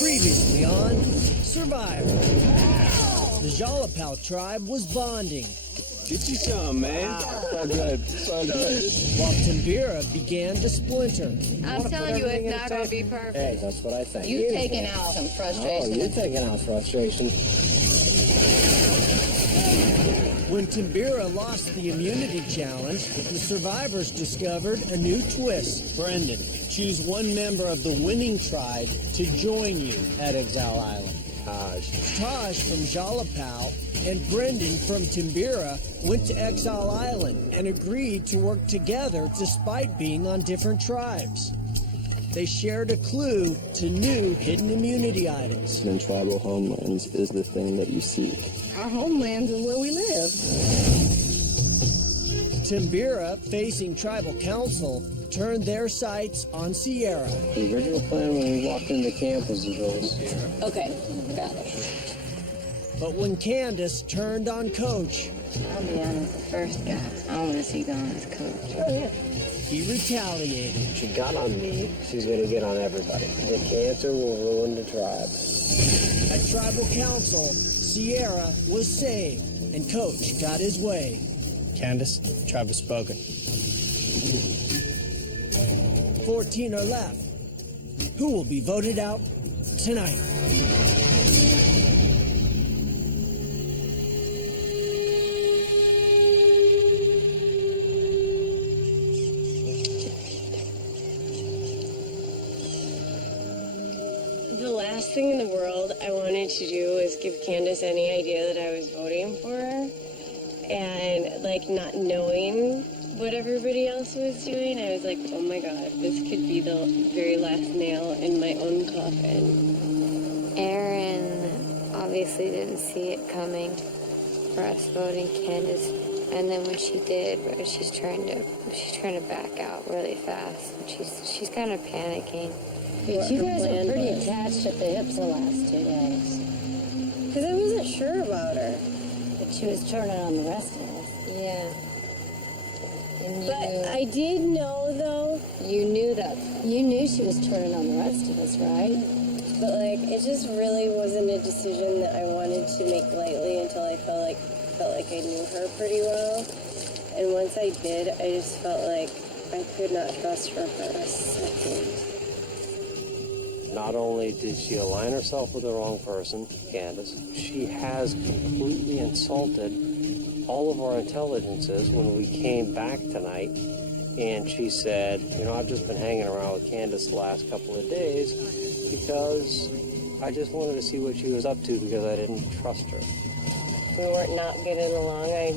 Previously on Survivor. The Jalapao tribe was bonding. Get you some, man. So good. So good. While Timbira began to splinter. I'm telling you, it's not going to be perfect. Hey, that's what I think. You've taken out some frustration. Oh, you're taking out frustration. When Timbira lost the immunity challenge, the survivors discovered a new twist. Brendan, choose one member of the winning tribe to join you at Exile Island. Taj from Jalapao and Brendan from Timbira went to Exile Island and agreed to work together despite being on different tribes. They shared a clue to new hidden immunity items. In tribal homelands is the thing that you seek. Our homelands is where we live. Timbira, facing tribal council, turned their sights on Sierra. The original plan when we walked into camp was to go to Sierra. Okay, got it. But when Candace turned on Coach, I'll be honest, the first guy I want to see gone is Coach. Oh, yeah. he retaliated. She got on me. She's going to get on everybody. The cancer will ruin the tribe. At tribal council, Sierra was saved, and Coach got his way. Candace, the tribe has spoken. 14 are left. Who will be voted out tonight? The last thing in the world I wanted to do was give Candace any idea that I was voting for her. And, like, not knowing what everybody else was doing, I was like, oh my god, this could be the very last nail in my own coffin. Erin obviously didn't see it coming for us voting Candace, and then when she did, she's trying to back out really fast. She's kind of panicking. But you guys were pretty attached at the hips the last 2 days. Because I wasn't sure about her. But she was turning on the rest of us. Yeah. And But I did know, though. you knew that. You knew she was turning on the rest of us, right? But, like, it just really wasn't a decision that I wanted to make lightly until I felt like I knew her pretty well. And once I did, I just felt like I could not trust her for a second. Not only did she align herself with the wrong person, Candace, she has completely insulted all of our intelligences when we came back tonight. And she said, you know, I've just been hanging around with Candace the last couple of days because I just wanted to see what she was up to because I didn't trust her. We weren't not getting along. I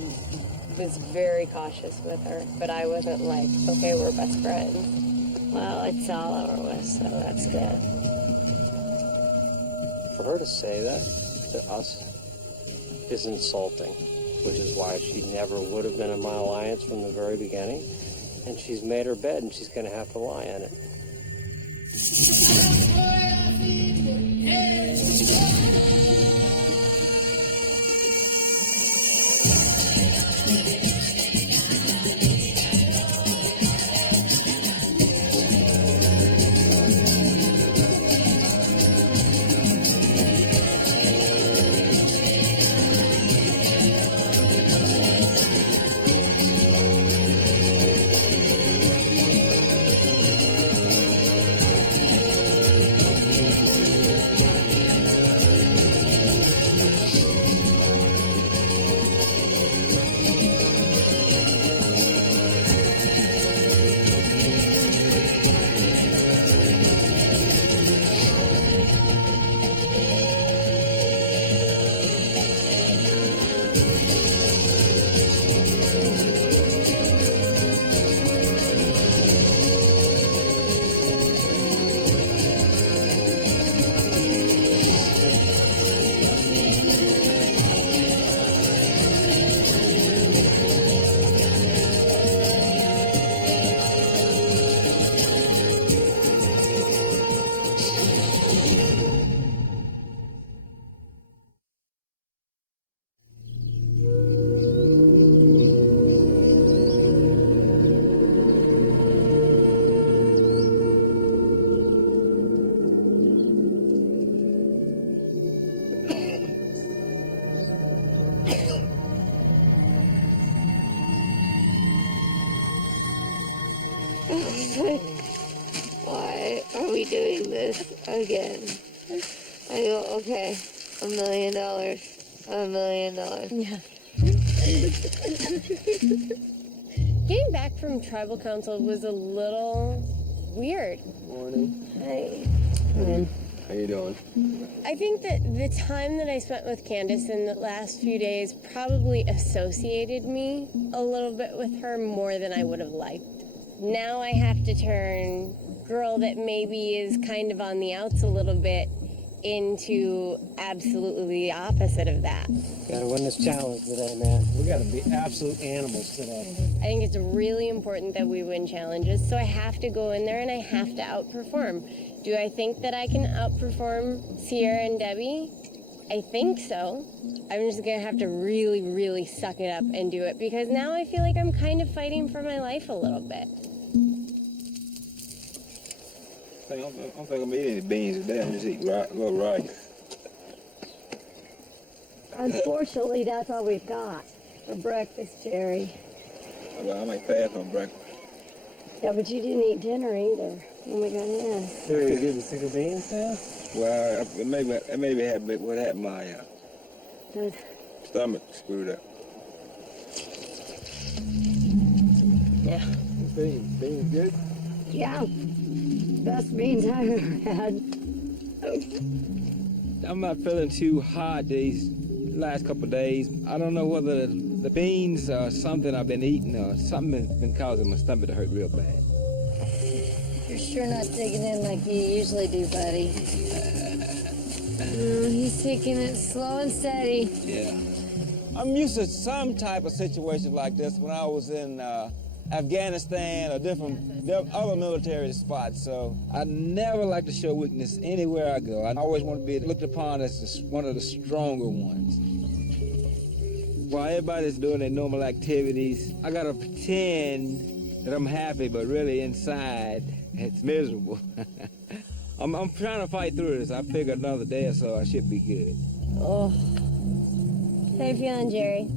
was very cautious with her, but I wasn't like, okay, we're best friends. Well, it's all over with, so that's good. For her to say that to us is insulting, which is why she never would have been in my alliance from the very beginning. And she's made her bed, and she's going to have to lie in it. this again. I go, okay, $1 million. $1 million. Yeah. Getting back from tribal council was a little weird. Morning. Hey. How you doing? I think that the time that I spent with Candace in the last few days probably associated me a little bit with her more than I would have liked. Now I have to turn girl that maybe is kind of on the outs a little bit into absolutely the opposite of that. Gotta win this challenge today, man. We gotta be absolute animals today. I think it's really important that we win challenges, so I have to go in there and I have to outperform. Do I think that I can outperform Sierra and Debbie? I think so. I'm just gonna have to really, really suck it up and do it because now I feel like I'm kind of fighting for my life a little bit. I don't think I'm gonna eat any beans today. I'm just eating little rice. Unfortunately, that's all we've got for breakfast, Jerry. I might fast on breakfast. Yeah, but you didn't eat dinner either when we got in. Sure, you give the single beans now? Well, maybe had what happened. My Good. stomach screwed up. Yeah. Beans good? Yeah. Best beans I've ever had. I'm not feeling too hot these last couple of days. I don't know whether the beans are something I've been eating or something has been causing my stomach to hurt real bad. You're sure not digging in like you usually do, buddy. He's taking it slow and steady. Yeah. I'm used to some type of situation like this when I was in Afghanistan or other military spots, so I never like to show weakness anywhere I go. I always want to be looked upon as one of the stronger ones. While everybody's doing their normal activities, I gotta pretend that I'm happy, but really inside, it's miserable. I'm trying to fight through this. I figure another day or so I should be good. Oh. How you feeling, Jerry?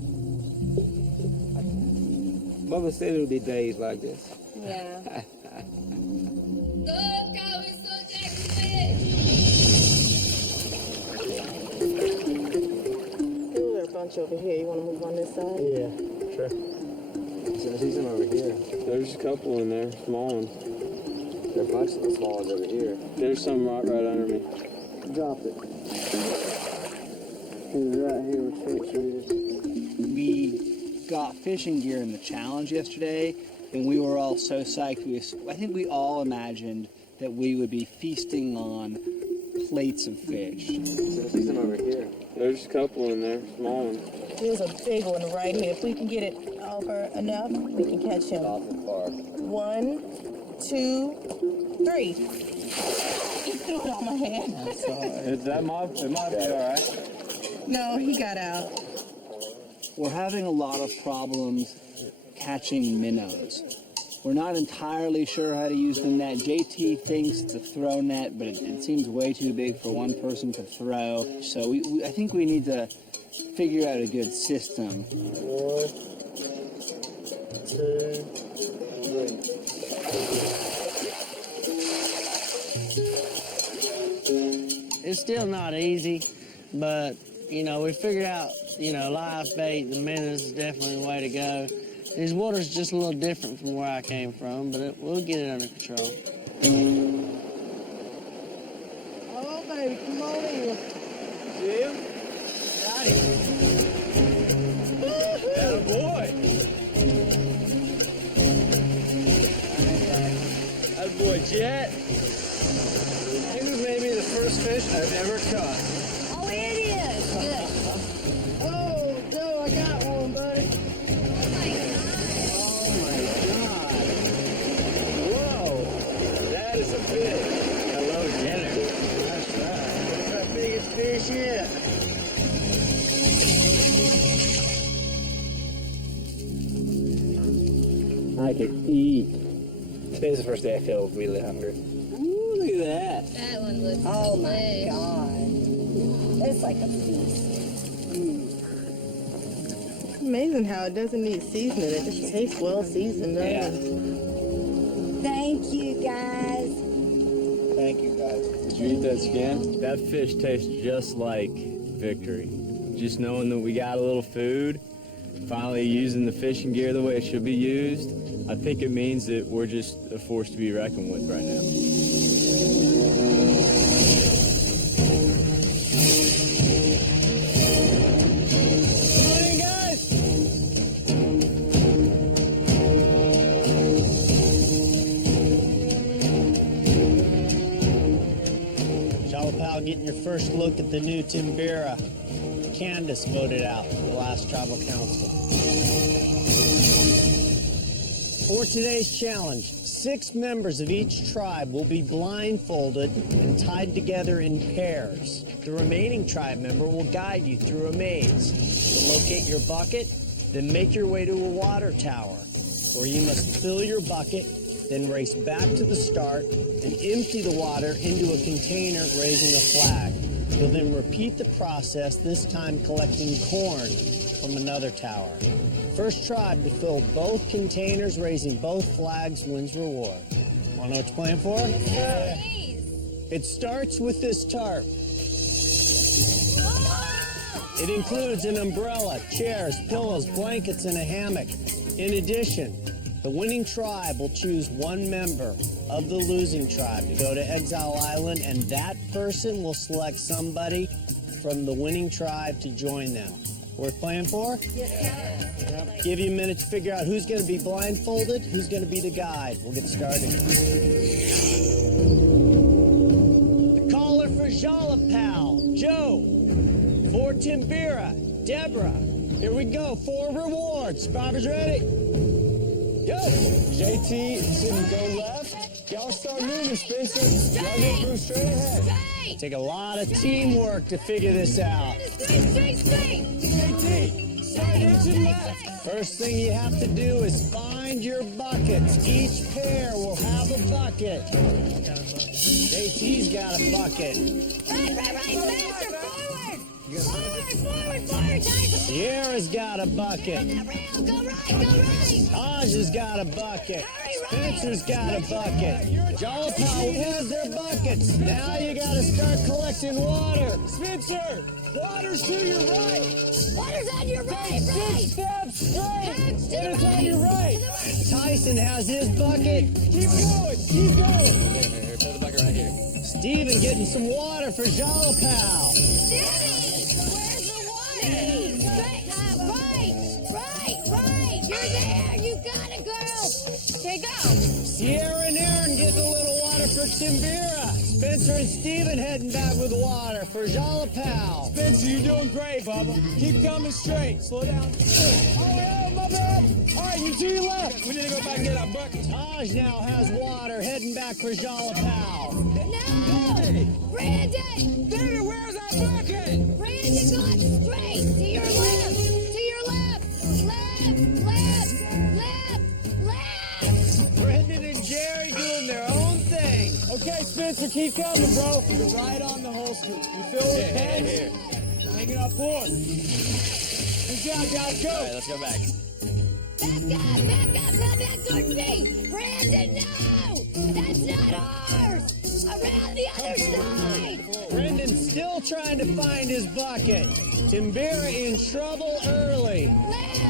Mother said it would be days like this. Yeah. There's a bunch over here. You want to move on this side? Yeah, sure. So I see some over here. There's a couple in there, small ones. There are a bunch of the small ones over here. There's some right under me. Drop it. He's right here with fish. We got fishing gear in the challenge yesterday, and we were all so psyched. I think we all imagined that we would be feasting on plates of fish. So I see some over here. There's a couple in there, small ones. There's a big one right here. If we can get it over enough, we can catch him. Dolphin Park. 1, 2, 3. He threw it on my hand. It might be all right. No, he got out. We're having a lot of problems catching minnows. We're not entirely sure how to use the net. JT thinks it's a throw net, but it seems way too big for one person to throw. So I think we need to figure out a good system. 1, 2, 3. It's still not easy, but, you know, we figured out, you know, live bait, the minnows is definitely the way to go. These water's just a little different from where I came from, but we'll get it under control. Oh, baby, come on in. Jim? Got him. Atta boy. Atta boy, Jet. This may be the first fish I've ever caught. Oh, it is. Good. Oh, Joe, I got one, buddy. Oh my God. Whoa. That is a fish. Hello, dinner. That's right. It's our biggest fish yet. I could eat. Today's the first day I feel really hungry. Ooh, look at that. That one looks Oh, my God. It's like a feast. Amazing how it doesn't need seasoning. It just tastes well seasoned. Yeah. Thank you, guys. Thank you, guys. Did you eat that skin? That fish tastes just like victory. Just knowing that we got a little food, finally using the fishing gear the way it should be used, I think it means that we're just a force to be reckoned with right now. Morning, guys! Jalapal getting your first look at the new Timbira. Candace voted out the last tribal council. For today's challenge, 6 members of each tribe will be blindfolded and tied together in pairs. The remaining tribe member will guide you through a maze. To locate your bucket, then make your way to a water tower, where you must fill your bucket, then race back to the start and empty the water into a container raising a flag. You'll then repeat the process, this time collecting corn from another tower. First tribe to fill both containers raising both flags wins reward. Wanna know what you're playing for? Yeah. It starts with this tarp. It includes an umbrella, chairs, pillows, blankets, and a hammock. In addition, the winning tribe will choose one member of the losing tribe to go to Exile Island, and that person will select somebody from the winning tribe to join them. Worth playing for? Yep. Give you a minute to figure out who's going to be blindfolded, who's going to be the guide. We'll get started. The caller for Jalapal, Joe. For Timbira, Deborah. Here we go. 4 rewards. Survivors ready? Go! JT, Sydney, go left. Y'all start moving, Spencer. Y'all get through straight ahead. Take a lot of teamwork to figure this out. JT, start into left. First thing you have to do is find your buckets. Each pair will have a bucket. JT's got a bucket. Right, faster, forward! Forward, Tyson! Sierra's got a bucket. Go right! Taj has got a bucket. Spencer's got a bucket. Jalapal has their buckets. Now you gotta start collecting water. Spencer, water's to your right. Water's on your right! 6 steps straight. And it's on your right. Tyson has his bucket. Keep going. Here, put the bucket right here. Steven getting some water for Jalapal. Where's the water? Right! You're there! You got it, girl! Okay, go! Sierra and Aaron getting a little water for Timbira. Spencer and Steven heading back with water for Jalapal. Spencer, you're doing great, Bubba. Keep coming straight. Slow down. Oh, my bad. All right, you to your left. We need to go back and get our buckets. Taj now has water heading back for Jalapal. No! Brandon! David, where's our bucket? Brandon, go straight! To your left! Left! Brendan and Jerry doing their own thing. Okay, Spencer, keep coming, bro. You're right on the holster. You feel the pens? Hanging up forward. Good job, guys. Go. All right, let's go back. Back up towards me! Brandon, no! That's not ours! Around the other side! Brendan's still trying to find his bucket. Timbira in trouble early. Left!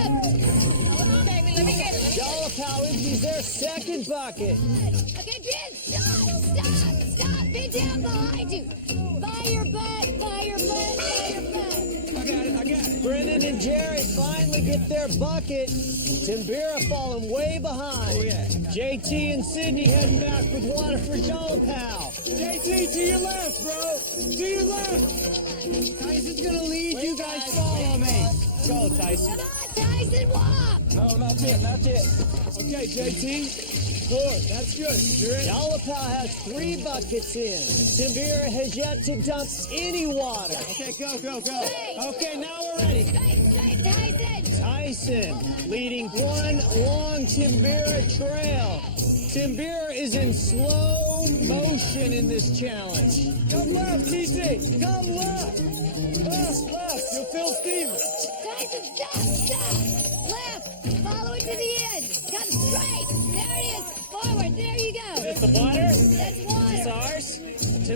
Hold on, baby. Let me get it. Jalapal empties their second bucket. Okay, Ben, stop! Ben down behind you! By your butt! I got it. Brendan and Jerry finally get their bucket. Timbira falling way behind. Oh, yeah. JT and Sydney heading back with water for Jalapal. JT, to your left, bro. To your left. Tyson's gonna lead. You guys follow me. Go, Tyson. Come on, Tyson, walk! No, not yet. Okay, JT. Forward. That's good. You're in. Jalapal has 3 buckets in. Timbira has yet to dump any water. Okay, go. Okay, now we're ready. Straight, Tyson! Tyson leading one long Timbira trail. Timbira is in slow motion in this challenge. Come left, TC. Come left. Left. You'll feel Steven. Tyson, stop! Left! Follow it to the end! Come straight! There it is! Forward! There you go! Is this the water? That's water! Is this ours?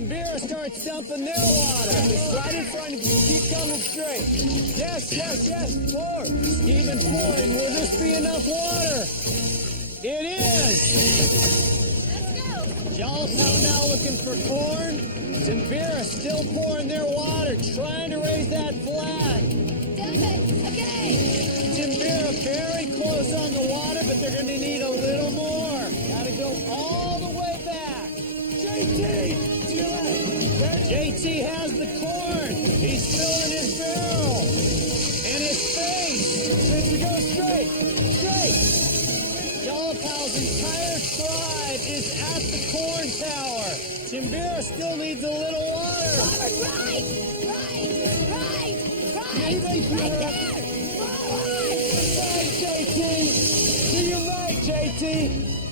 Timbira starts dumping their water. It's right in front of you. Keep coming straight. Yes, yes, yes. Pour. Even pouring. Will this be enough water? It is. Jalapao now looking for corn. Timbira still pouring their water, trying to raise that flag. Timbira very close on the water, but they're going to need a little more. Got to go all the way back. JT! JT has the corn. He's filling his barrel. And his face. Since we go straight. Jalapao's entire tribe is at the corn tower. Timbira still needs a little water. Right there.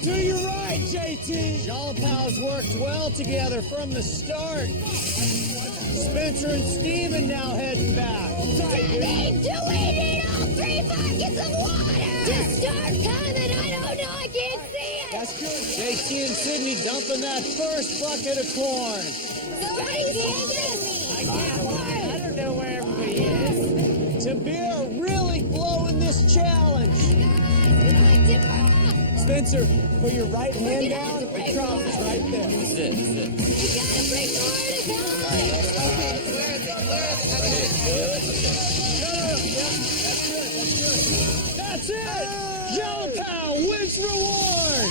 To your right, JT! Jalapao's worked well together from the start. Spencer and Steven now heading back. Daddy, do we need all 3 buckets of water? Just start coming. I don't know. I can't see it. That's good. JT and Sydney dumping that first bucket of corn. Somebody's holding me. I don't know where everybody is. Timbira really blowing this challenge. Spencer, put your right hand down. The trough is right there. You gotta bring more to That's it! Jalapao wins reward!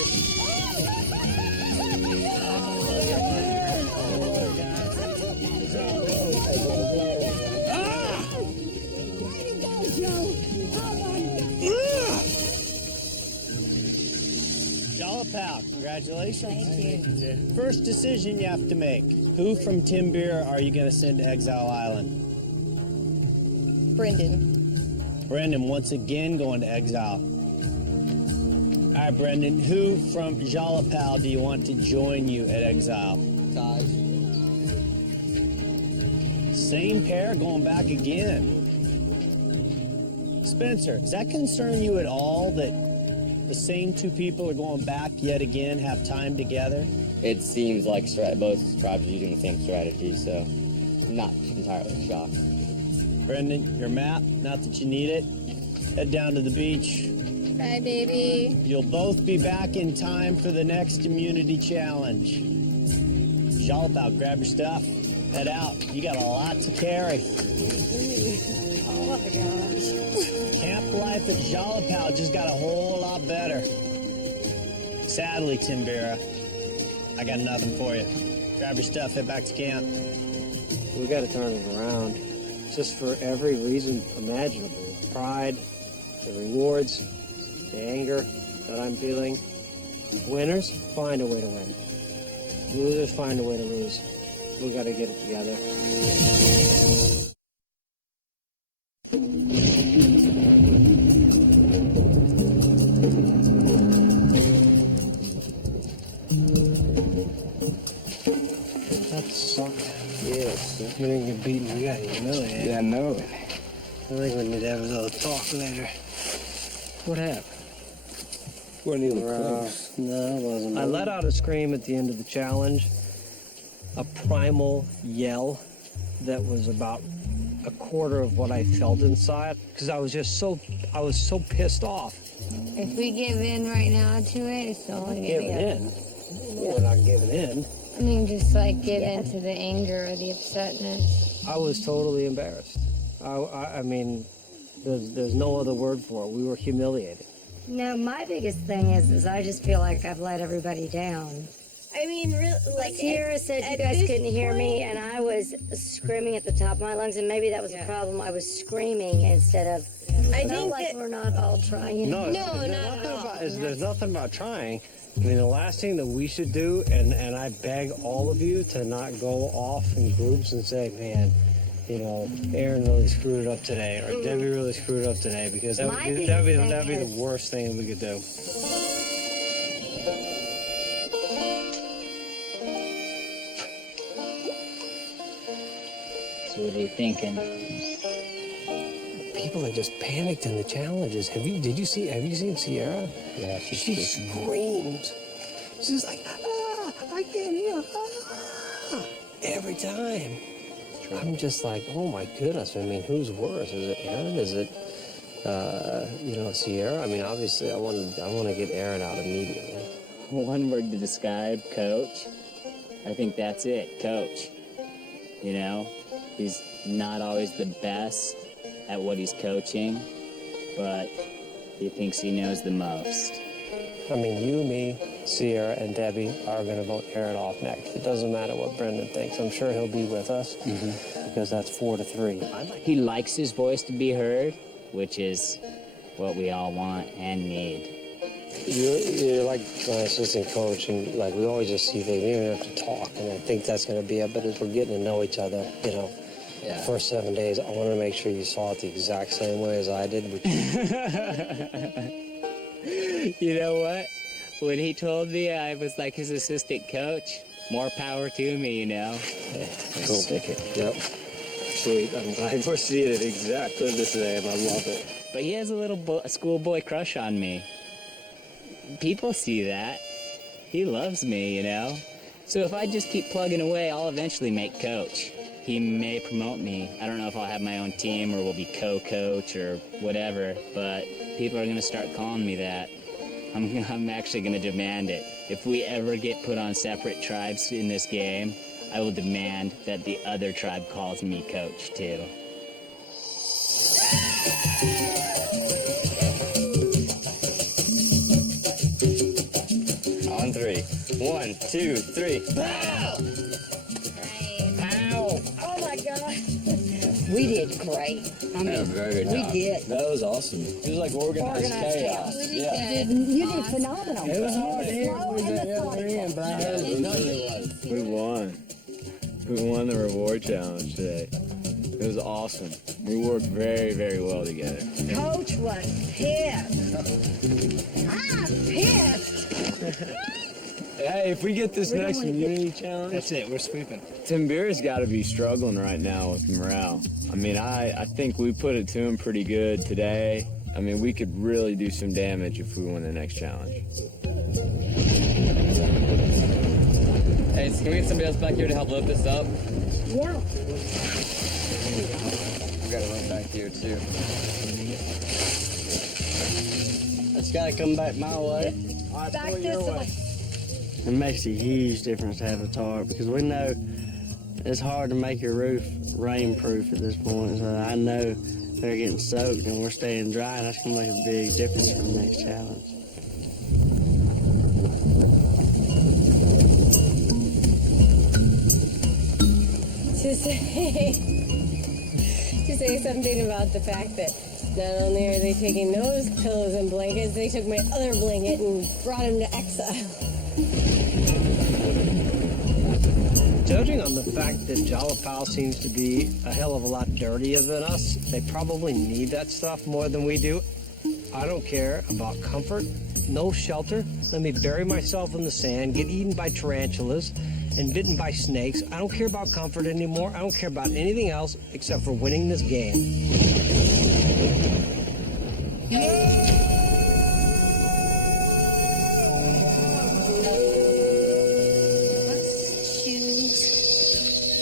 Jalapao, congratulations. Thank you. First decision you have to make. Who from Timbira are you going to send to Exile Island? Brendan. Brendan, once again going to exile. All right, Brendan, who from Jalapao do you want to join you at exile? Taj. Same pair going back again. Spencer, does that concern you at all that the same 2 people are going back yet again, have time together? It seems like both tribes are using the same strategy, so I'm not entirely shocked. Brendan, your map, not that you need it. Head down to the beach. Bye, baby. You'll both be back in time for the next immunity challenge. Jalapao, grab your stuff. Head out. You got a lot to carry. Oh my gosh. Camp life at Jalapao just got a whole lot better. Sadly, Timbira, I got nothing for you. Grab your stuff, head back to camp. We got to turn it around. Just for every reason imaginable. Pride, the rewards, the anger that I'm feeling. Winners find a way to win. Losers find a way to lose. We got to get it together. That sucked. Yes. We didn't get beaten. We got humiliated. Yeah, I know it. I think we need to have a little talk later. What happened? Wasn't even close. No, it wasn't. I let out a scream at the end of the challenge, a primal yell that was about a quarter of what I felt inside, because I was so pissed off. If we give in right now to it, it's only gonna Giving get... in? We're not giving in. I mean, just like give in to the anger or the upsetness. I was totally embarrassed. I mean, there's no other word for it. We were humiliated. No, my biggest thing is I just feel like I've let everybody down. I mean, like Sierra said, you guys couldn't hear me, and I was screaming at the top of my lungs, and maybe that was the problem. I was screaming instead of. I felt think like that we're not all trying. No, there's nothing about trying. I mean, the last thing that we should do, and I beg all of you to not go off in groups and say, man, you know, Aaron really screwed up today, or Debbie really screwed up today, because that'd be the worst thing we could do. So what are you thinking? People are just panicked in the challenges. Have you seen Sierra? Yeah, She screams. She's like, I can't hear. time. I'm just like, oh my goodness. I mean, who's worse? Is it Aaron? Is it, Sierra? I mean, obviously, I want to get Aaron out immediately. One word to describe Coach. I think that's it, Coach. You know, he's not always the best at what he's coaching, but he thinks he knows the most. I mean, you, me, Sierra, and Debbie are going to vote Aaron off next. It doesn't matter what Brendan thinks. I'm sure he'll be with us because that's 4-3. He likes his voice to be heard, which is what we all want and need. You're like my assistant coach, and like we always just see things. We don't even have to talk, and I think that's going to be it. But as we're getting to know each other, the first 7 days, I want to make sure you saw it the exact same way as I did. You know what? When he told me I was like his assistant coach, more power to me, you know? Cool. Stick it. Yep. Sweet. I'm glad we're seeing it exactly the same. I love it. But he has a little schoolboy crush on me. People see that. He loves me, you know? So if I just keep plugging away, I'll eventually make coach. He may promote me. I don't know if I'll have my own team or will be co-coach or whatever, but people are going to start calling me that. I'm actually going to demand it. If we ever get put on separate tribes in this game, I will demand that the other tribe calls me coach, too. On 3. 1, 2, 3. Pow! Pow! Oh my God. We did great. I mean, very good we job. did. That was awesome. It was like organized chaos. You did phenomenal. It was hard to hear when we got the other end, but I heard it. We won. We won the reward challenge today. It was awesome. We worked very, very well together. Coach was pissed. I'm pissed. Hey, if we get this next immunity challenge, That's it. We're sweeping. Timbira's got to be struggling right now with morale. I mean, I think we put it to him pretty good today. I mean, we could really do some damage if we win the next challenge. Hey, can we get somebody else back here to help lift this up? Yeah. We gotta run back here too. It's got to come back my way. Back this way. It makes a huge difference to have a tarp because we know it's hard to make your roof rain-proof at this point. So I know they're getting soaked and we're staying dry, and that's going to make a big difference for the next challenge. To say something about the fact that not only are they taking those pillows and blankets, they took my other blanket and brought him to exile. Judging on the fact that Jalapal seems to be a hell of a lot dirtier than us, they probably need that stuff more than we do. I don't care about comfort, no shelter. Let me bury myself in the sand, get eaten by tarantulas, and bitten by snakes. I don't care about comfort anymore. I don't care about anything else except for winning this game. Let's choose.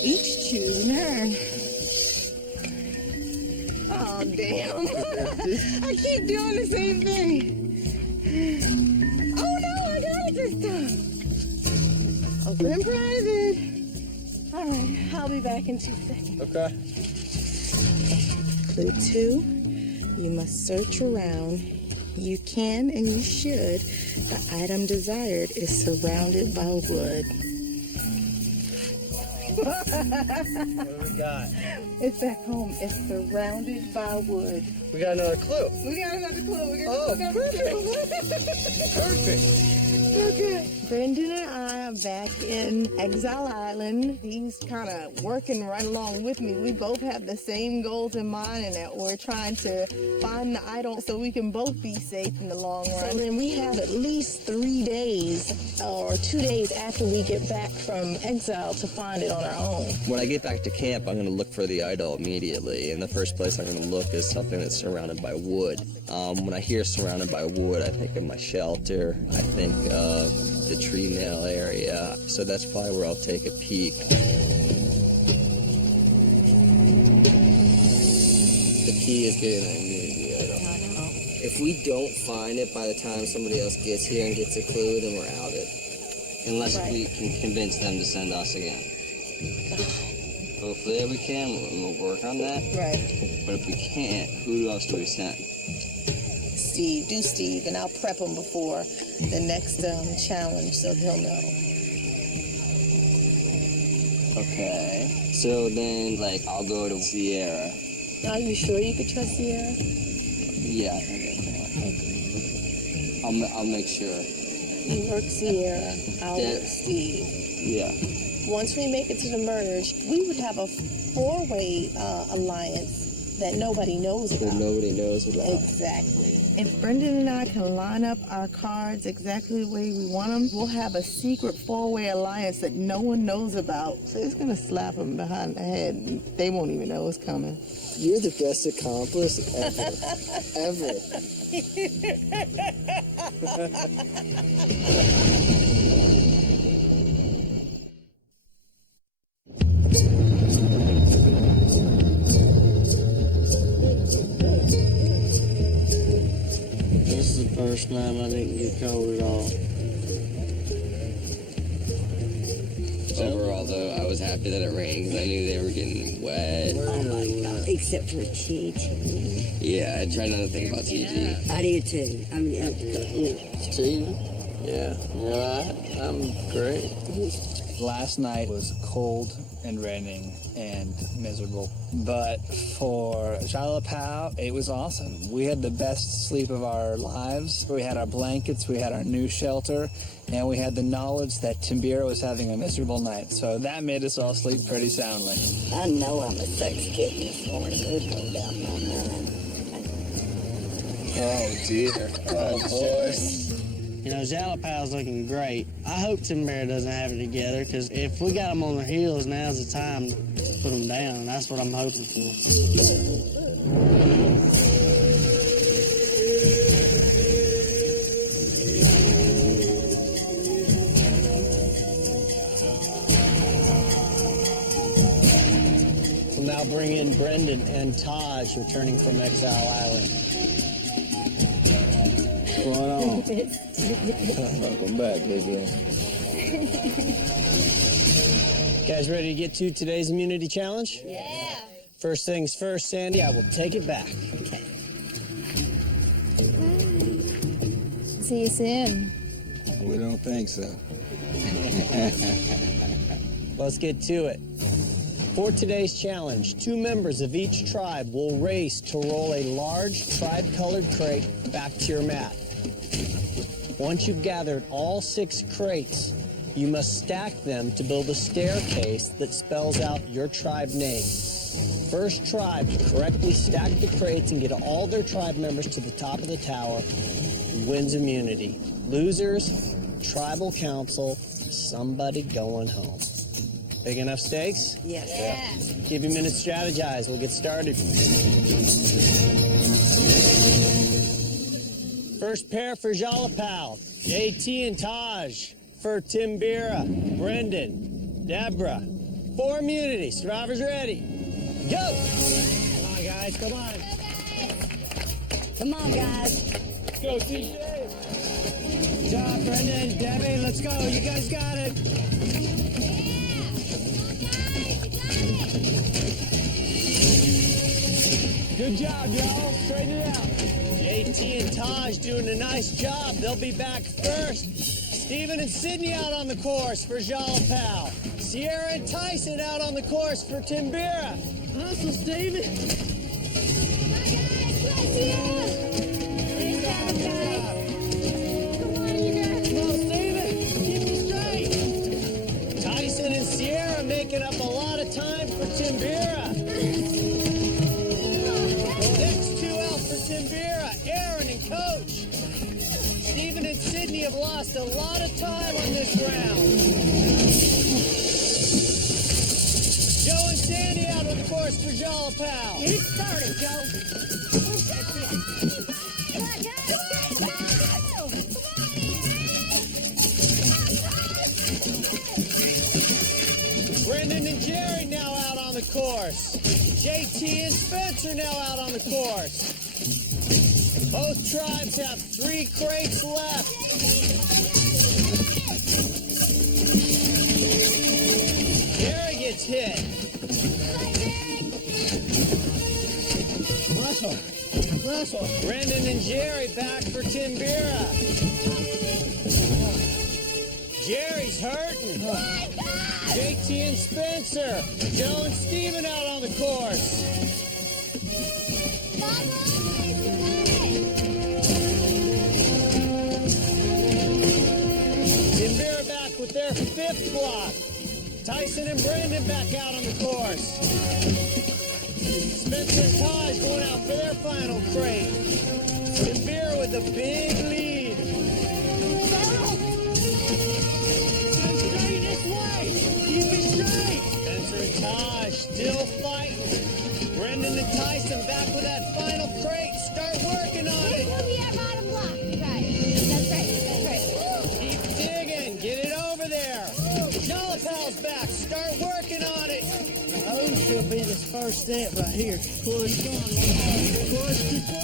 Each choose an urn. Oh, damn. I keep doing the same thing. Oh, no, I got it this time. Open and private. All right, I'll be back in 2 seconds. Okay. Clue 2, you must search around. You can and you should. The item desired is surrounded by wood. What do we got? It's back home. It's surrounded by wood. We got another clue. We got another clue. Perfect. Okay. Brendan and I are back in Exile Island. He's kind of working right along with me. We both have the same goals in mind, and that we're trying to find the idol so we can both be safe in the long run. So then we have at least 3 days or 2 days after we get back from exile to find it on our own. When I get back to camp, I'm going to look for the idol immediately. And the first place I'm going to look is something that's surrounded by wood. When I hear surrounded by wood, I think of my shelter. I think of the tree nail area. So that's probably where I'll take a peek. key is getting an immunity idol. If we don't find it by the time somebody else gets here and gets a clue, then we're outed. Unless we can convince them to send us again. Hopefully we can, we'll work on that. Right. But if we can't, who else do we send? Steve, and I'll prep him before the next challenge so he'll know. Okay. So then, like, I'll go to Sierra. Are you sure you could trust Sierra? Yeah, I think I can. I'll make sure. You work Sierra, I'll work Steve. Yeah. Once we make it to the merge, we would have a four-way alliance that nobody knows about. That nobody knows about. Exactly. If Brendan and I can line up our cards exactly the way we want them, we'll have a secret four-way alliance that no one knows about. So it's gonna slap them behind the head, and they won't even know it's coming. You're the best accomplice ever. Ever. This is the first time I didn't get cold at all. Overall, though, I was happy that it rained because I knew they were getting wet. Oh my God. Except for TT. Yeah, I tried not to think about TG. I do too. I mean, Steven? Yeah. You all right? I'm great. Last night was cold and raining and miserable. But for Jalapao, it was awesome. We had the best sleep of our lives. We had our blankets, we had our new shelter, and we had the knowledge that Timbira was having a miserable night. So that made us all sleep pretty soundly. I know I'm a sex kitten this morning. There's no doubt in my mind. Oh, dear. Oh, boy. You know, Jalapal's looking great. I hope Timbira doesn't have it together, because if we got them on their heels, now's the time to put them down. That's what I'm hoping for. We'll now bring in Brendan and Taj, returning from Exile Island. What's going on? Welcome back, baby. Guys ready to get to today's immunity challenge? Yeah. First things first, Sandy, I will take it back. See you soon. We don't think so. Let's get to it. For today's challenge, 2 members of each tribe will race to roll a large tribe-colored crate back to your mat. Once you've gathered all 6 crates, you must stack them to build a staircase that spells out your tribe name. First tribe to correctly stack the crates and get all their tribe members to the top of the tower wins immunity. Losers, tribal council, somebody going home. Big enough stakes? Yes. Yeah. Give you a minute to strategize. We'll get started. First pair for Jalapal, AT and Taj. For Timbira, Brendan, Deborah. 4 immunity. Survivors ready. Go! Come on, guys. Come on. Come on, guys. Go, CJ. Good job, Brendan. Debbie, let's go. You guys got it. Good job, y'all. Straighten it out. AT and Taj doing a nice job. They'll be back first. Stephen and Sydney out on the course for Jalapal. Sierra and Tyson out on the course for Timbira. Hustle, Stephen. Tyson and Sierra making up a lot of time for Timbira. Next 2 out for Timbira, Aaron and Coach. Stephen and Sydney have lost a lot of time on this round. Joe and Sandy out on the course for Jalapal. Get it started, Joe. Brendan and Jerry now out on the course. JT and Spencer now out on the course. Both tribes have 3 crates left. Jerry gets hit. Russell. Brendan and Jerry back for Timbira. Jerry's hurting. JT and Spencer. Joe and Steven out on the course. Timbira back with their 5th block. Tyson and Brendan back out on the course. Spencer and Taj going out for their final crate. Timbira with a big lead. Straight this way. Keep it straight. Spencer and Taj still fighting. Brendan and Tyson back with that final crate. Start working on it. This will be our bottom block, you guys. That's right. Keep digging. Get it over there. Jalapal's back. Start working on it. This will be this first step right here. Push.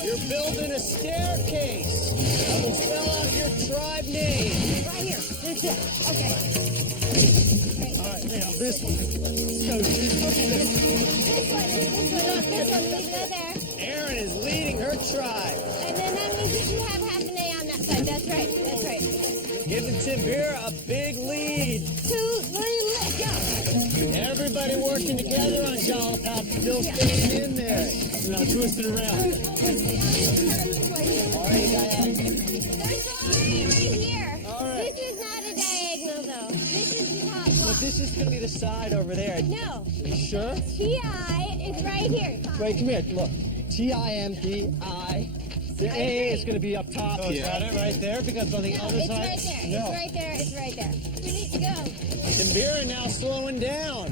You're building a staircase. I will spell out your tribe name. Right here. That's it. Okay. All right, now this one. Let's go. This one. Leave it there. Aaron is leading her tribe. And then that means you should have half an A on that side. That's right. Giving Timbira a big lead. 2, 3, let's go. Everybody working together on Jalapal, still staying in there. Now twist it around. All right, guys. There's already right here. All right. This is not a diagonal, though. This is the top block. But this is going to be the side over there. No. Are you sure? TI is right here. Wait, come here. Look. TIMPI. The A is going to be up top here. Got it right there because on the other It's side. right there. No. It's right there. We need to go. Timbira now slowing down.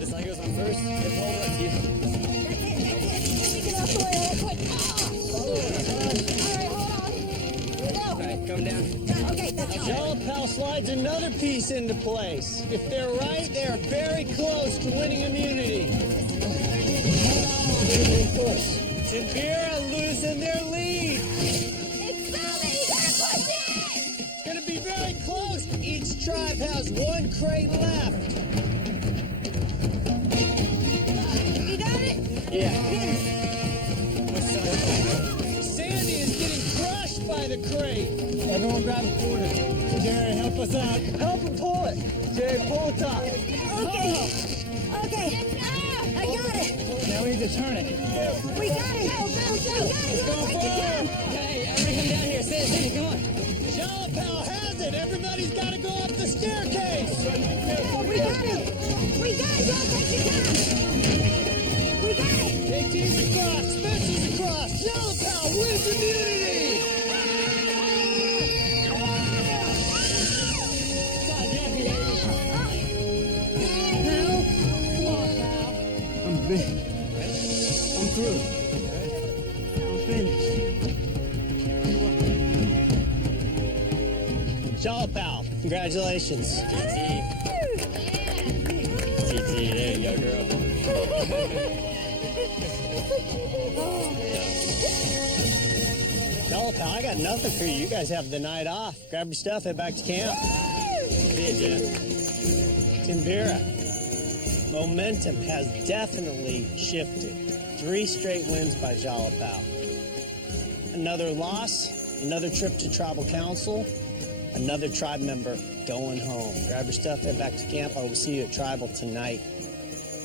This side goes on first. Let's hold it. Take it off the way real quick. All right, hold on. Go. All right, come down. Okay, that's all. Jalapal slides another piece into place. If they're right, they're very close to winning immunity. Timbira losing their lead. It's coming. You gotta push it. It's going to be very close. Each tribe has 1 crate left. You got it? Yeah. Sandy is getting crushed by the crate. Everyone grab a quarter. Jerry, help us out. Help him pull it. Jerry, pull it up. Okay. I got it. Now we need to turn it. We got it. Go. Hey, everybody come down here. Sandy, come on. Jalapal has it. Everybody's got to go up the staircase. We got it. Don't take your time. We got it. JT's across. Spencer's across. Jalapal wins immunity. I'm through. I'm finished. Jalapal, congratulations. TT, there you go, girl. Jalapal, I got nothing for you. You guys have the night off. Grab your stuff, head back to camp. See you, Jeff. Timbira, momentum has definitely shifted. 3 straight wins by Jalapal. Another loss, another trip to tribal council, another tribe member going home. Grab your stuff, head back to camp. I will see you at tribal tonight.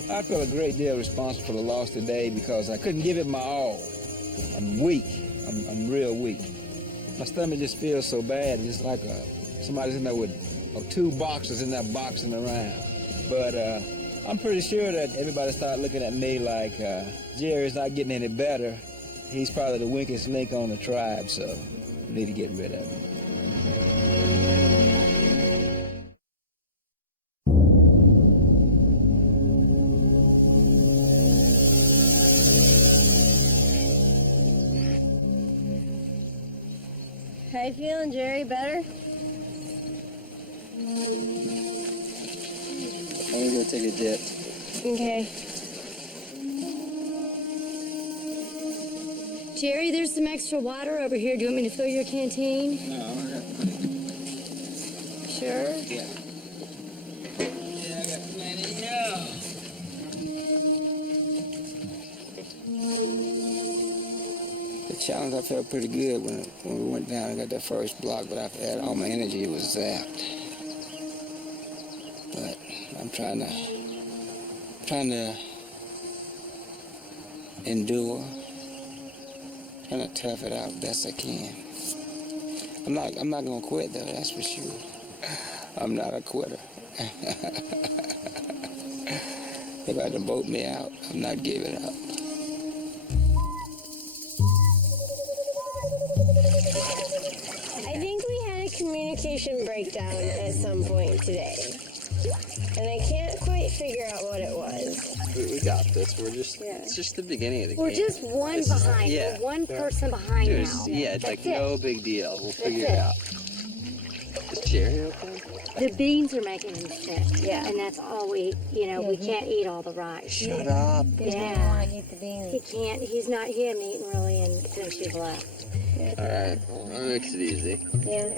I feel a great deal responsible for the loss today because I couldn't give it my all. I'm weak. I'm real weak. My stomach just feels so bad, just like somebody's in there with 2 boxers in there boxing around. But I'm pretty sure that everybody started looking at me like Jerry's not getting any better. He's probably the weakest link on the tribe, so we need to get rid of him. How you feeling, Jerry? Better? I'm gonna go take a dip. Okay. Jerry, there's some extra water over here. Do you want me to fill your canteen? No, I got plenty. Sure. Yeah. Yeah, I got plenty. Yeah. The challenge, I felt pretty good when we went down and got that first block, but after that, all my energy was zapped. But I'm trying to endure, trying to tough it out best I can. I'm not gonna quit though, that's for sure. I'm not a quitter. They about to vote me out, I'm not giving up. I think we had a communication breakdown at some point today. And I can't quite figure out what it was. We got this. It's just the beginning of the We're game. just one behind. Yeah. We're one person behind Dude, now. yeah, it's That's like no big deal. We'll figure it out. Is Jerry okay? The beans are making him sick. Yeah. And that's all we can't eat all the rice. Shut up. Yeah. Want to eat the beans. He can't. He hadn't eaten really since you've left. All right. Well, that makes it easy. Yeah.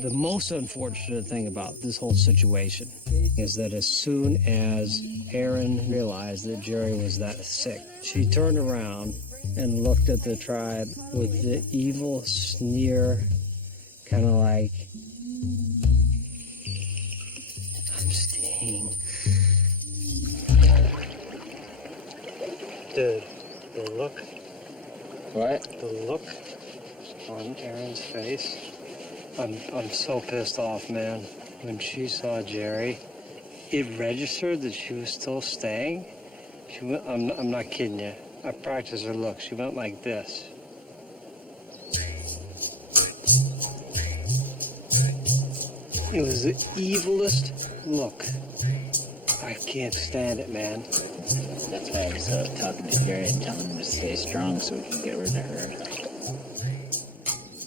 The most unfortunate thing about this whole situation is that as soon as Erin realized that Jerry was that sick, she turned around and looked at the tribe with the evil sneer, kind of like, I'm staying. The look. What? The look on Erin's face. I'm so pissed off, man. When she saw Jerry, it registered that she was still staying. She went, I'm not kidding you. I practiced her look. She went like this. It was the evilest look. I can't stand it, man. That's why I was talking to Jerry and telling him to stay strong so we can get rid of her.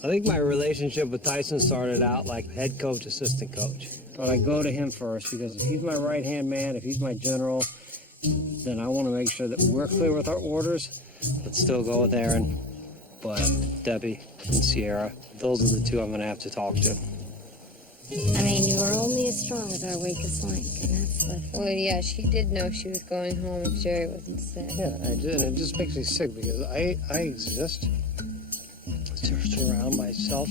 I think my relationship with Tyson started out like head coach, assistant coach. But I go to him first because if he's my right-hand man, if he's my general, then I want to make sure that we're clear with our orders, but still go with Erin. But Debbie and Sierra, those are the two I'm going to have to talk to. I mean, you were only as strong as our weakest link, and that's the... Well, yeah, she did know she was going home if Jerry wasn't sick. Yeah, I did, and it just makes me sick because I exist to surround myself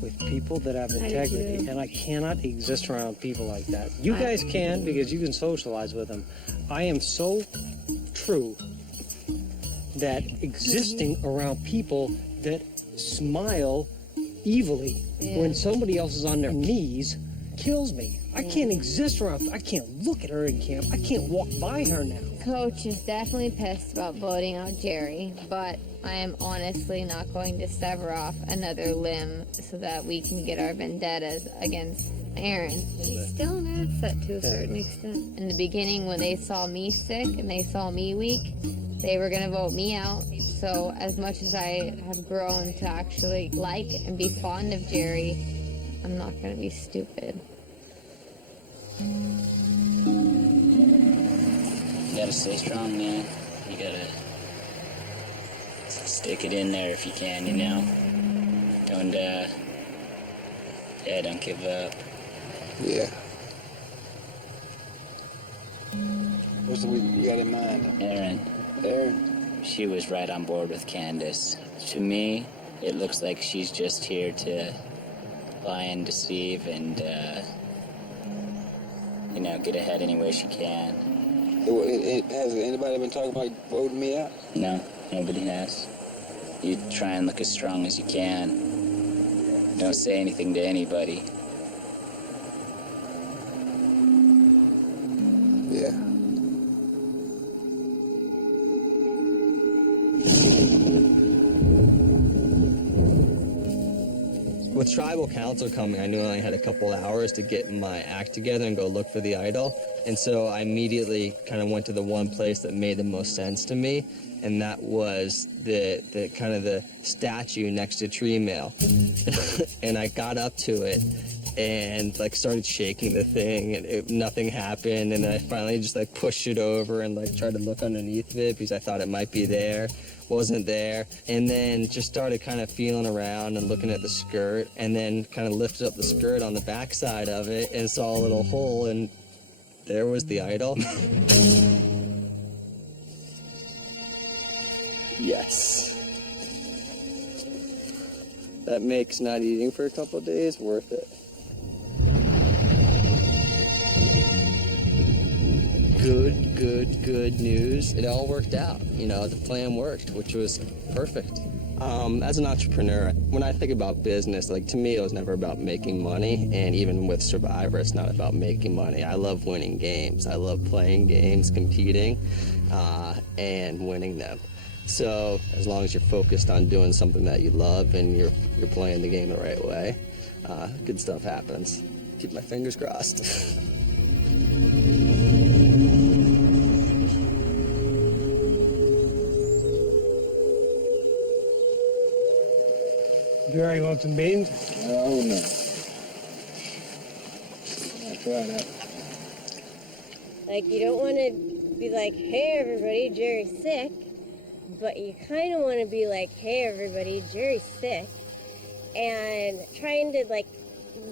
with people that have integrity, and I cannot exist around people like that. You guys can because you can socialize with them. I am so true that existing around people that smile evilly when somebody else is on their knees kills me. I can't exist around, I can't look at her in camp, I can't walk by her now. Coach is definitely pissed about voting out Jerry, but I am honestly not going to sever off another limb so that we can get our vendettas against Erin. She's still an asset to a certain extent. In the beginning, when they saw me sick and they saw me weak, they were going to vote me out. So as much as I have grown to actually like and be fond of Jerry, I'm not going to be stupid. You gotta stay strong, man. You gotta stick it in there if you can, you know? Don't give up. Yeah. What's the we got in mind? Erin. She was right on board with Candace. To me, it looks like she's just here to lie and deceive and, get ahead any way she can. Has anybody been talking about voting me out? No, nobody has. You try and look as strong as you can. Don't say anything to anybody. Yeah. With tribal council coming, I knew I only had a couple hours to get my act together and go look for the idol. And so I immediately kind of went to the one place that made the most sense to me, and that was the kind of the statue next to Tree Mail. And I got up to it, and like started shaking the thing, and nothing happened. And then I finally just like pushed it over and like tried to look underneath of it because I thought it might be there. Wasn't there. And then just started kind of feeling around and looking at the skirt, and then kind of lifted up the skirt on the back side of it and saw a little hole, and there was the idol. Yes. That makes not eating for a couple of days worth it. Good news. It all worked out. You know, the plan worked, which was perfect. As an entrepreneur, when I think about business, like to me, it was never about making money. And even with Survivor, it's not about making money. I love winning games. I love playing games, competing, and winning them. So as long as you're focused on doing something that you love and you're playing the game the right way, good stuff happens. Keep my fingers crossed. Jerry, want some beans? Oh, no. I'll try that. Like, you don't want to be like, hey, everybody, Jerry's sick. But you kind of want to be like, hey, everybody, Jerry's sick. And trying to, like,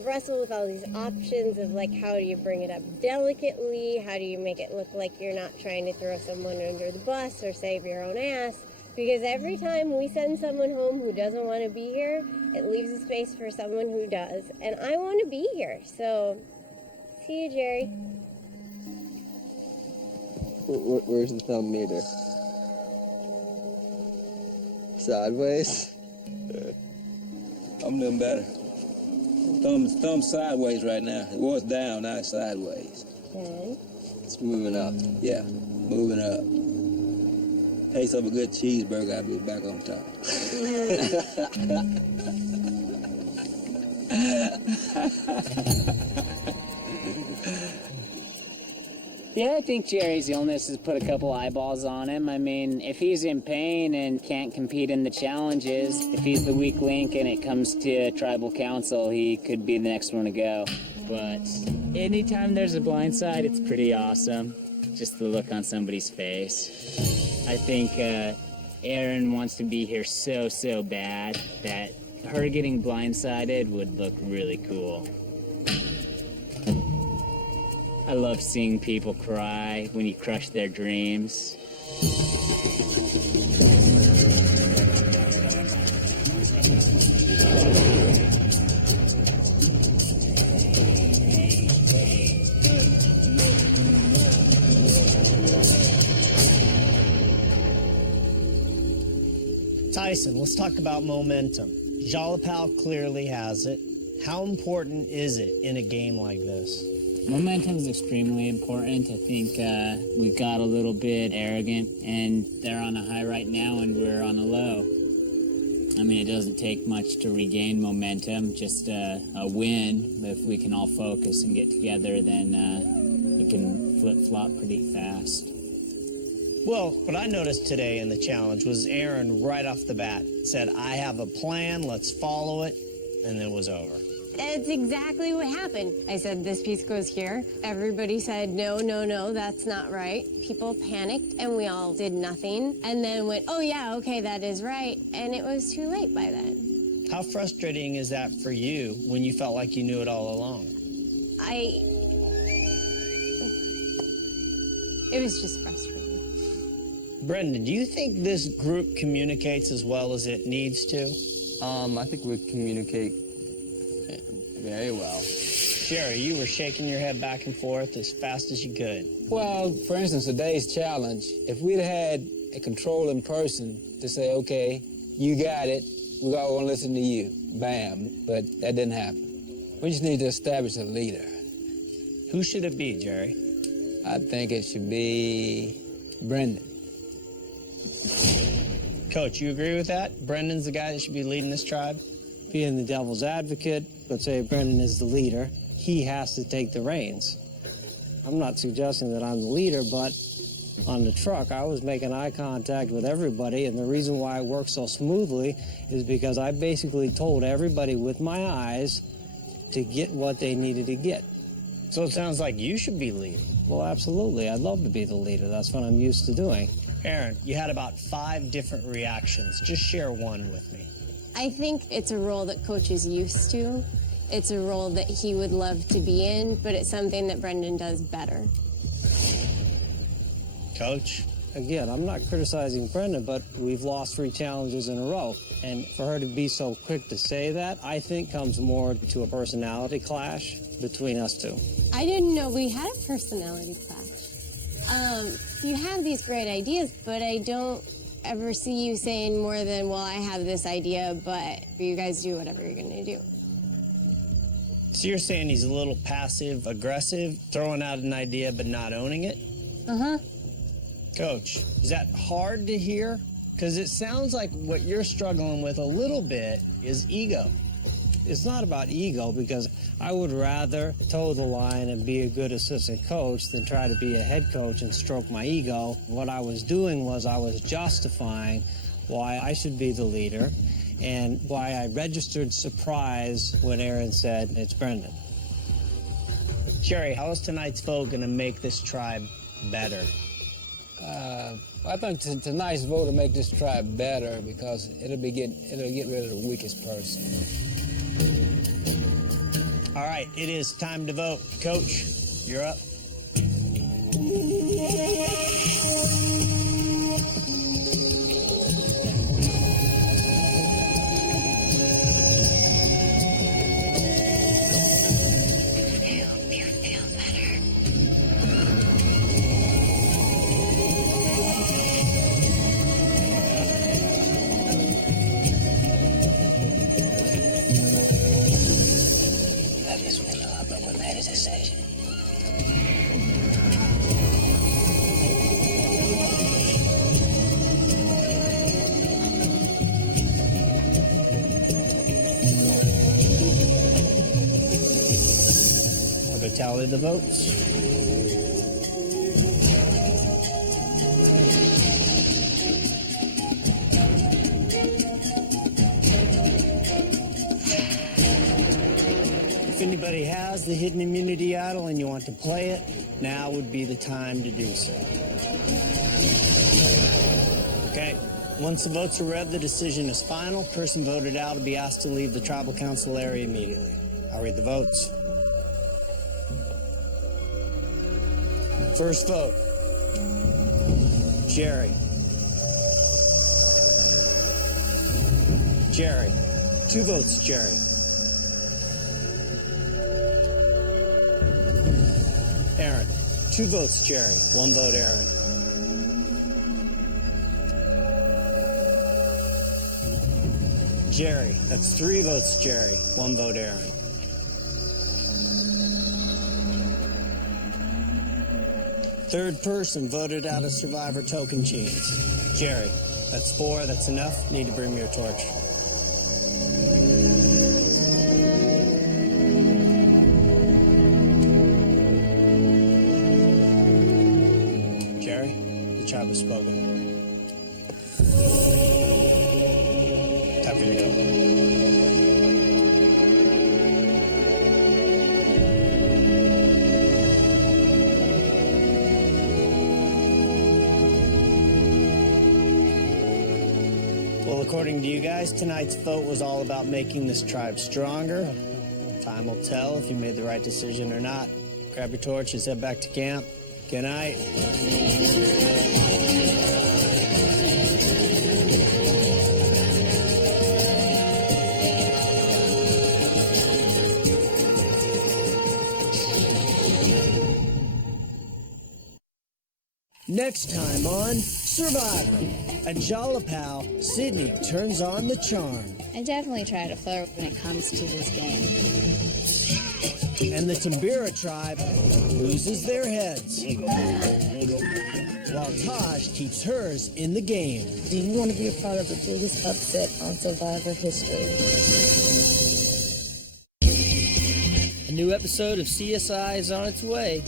wrestle with all these options of, like, how do you bring it up delicately? How do you make it look like you're not trying to throw someone under the bus or save your own ass? Because every time we send someone home who doesn't want to be here, it leaves a space for someone who does. And I want to be here. So, see you, Jerry. Where's the thumb meter? Sideways? I'm doing better. Thumb sideways right now. It was down, now it's sideways. Okay. It's moving up. Yeah, moving up. Taste of a good cheeseburger, I'll be back on top. Yeah, I think Jerry's illness has put a couple eyeballs on him. I mean, if he's in pain and can't compete in the challenges, if he's the weak link and it comes to tribal council, he could be the next one to go. But anytime there's a blind side, it's pretty awesome. Just the look on somebody's face. I think Erin wants to be here so bad that her getting blindsided would look really cool. I love seeing people cry when you crush their dreams. Tyson, let's talk about momentum. Jalapal clearly has it. How important is it in a game like this? Momentum is extremely important. I think we got a little bit arrogant, and they're on a high right now, and we're on a low. I mean, it doesn't take much to regain momentum, just a win. But if we can all focus and get together, then it can flip-flop pretty fast. Well, what I noticed today in the challenge was Aaron right off the bat said, I have a plan, let's follow it, and then it was over. It's exactly what happened. I said, this piece goes here. Everybody said, no, that's not right. People panicked, and we all did nothing, and then went, oh, yeah, okay, that is right. And it was too late by then. How frustrating is that for you when you felt like you knew it all along? It was just frustrating. Brendan, do you think this group communicates as well as it needs to? I think we communicate very well. Jerry, you were shaking your head back and forth as fast as you could. Well, for instance, today's challenge, if we'd had a controlling person to say, okay, you got it, we're all gonna listen to you, bam, but that didn't happen. We just need to establish a leader. Who should it be, Jerry? I think it should be Brendan. Coach, you agree with that? Brendan's the guy that should be leading this tribe? Being the devil's advocate, let's say Brendan is the leader, he has to take the reins. I'm not suggesting that I'm the leader, but on the truck, I was making eye contact with everybody, and the reason why it worked so smoothly is because I basically told everybody with my eyes to get what they needed to get. So it sounds like you should be leading. Well, absolutely. I'd love to be the leader. That's what I'm used to doing. Aaron, you had about 5 different reactions. Just share one with me. I think it's a role that Coach is used to. It's a role that he would love to be in, but it's something that Brendan does better. Coach? Again, I'm not criticizing Brenda, but we've lost 3 challenges in a row. And for her to be so quick to say that, I think comes more to a personality clash between us two. I didn't know we had a personality clash. You have these great ideas, but I don't ever see you saying more than, well, I have this idea, but you guys do whatever you're going to do. So you're saying he's a little passive-aggressive, throwing out an idea but not owning it? Uh-huh. Coach, is that hard to hear? Because it sounds like what you're struggling with a little bit is ego. It's not about ego, because I would rather toe the line and be a good assistant coach than try to be a head coach and stroke my ego. What I was doing was I was justifying why I should be the leader and why I registered surprise when Aaron said it's Brendan. Jerry, how is tonight's vote going to make this tribe better? I think tonight's vote will make this tribe better because it'll get rid of the weakest person. All right, it is time to vote. Coach, you're up. Tally the votes. If anybody has the hidden immunity idol and you want to play it, now would be the time to do so. Okay, once the votes are read, the decision is final. Person voted out will be asked to leave the tribal council area immediately. I'll read the votes. First vote, Jerry. Jerry. 2 votes, Jerry. Aaron. 2 votes, Jerry. 1 vote, Aaron. Jerry. That's 3 votes, Jerry. 1 vote, Aaron. Third person voted out of Survivor token chains. Jerry, that's 4, that's enough. Need to bring me your torch. Jerry, the tribe has spoken. Time for you to go. Well, according to you guys, tonight's vote was all about making this tribe stronger. Time will tell if you made the right decision or not. Grab your torches, head back to camp. Good night. Next time on Survivor, at Jalapal, Sydney turns on the charm. I definitely try to flirt when it comes to this game. And the Timbira tribe loses their heads. While Taj keeps hers in the game. Do you want to be a part of the biggest upset on Survivor history? A new episode of CSI is on its way.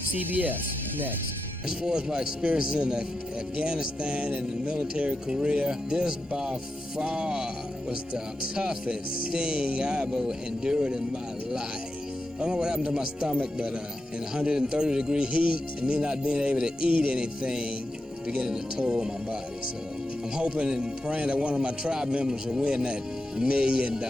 CBS, next. As far as my experiences in Afghanistan and the military career, this by far was the toughest thing I ever endured in my life. I don't know what happened to my stomach, but in 130-degree heat and me not being able to eat anything, beginning to toll my body. So I'm hoping and praying that one of my tribe members will win that $1 million.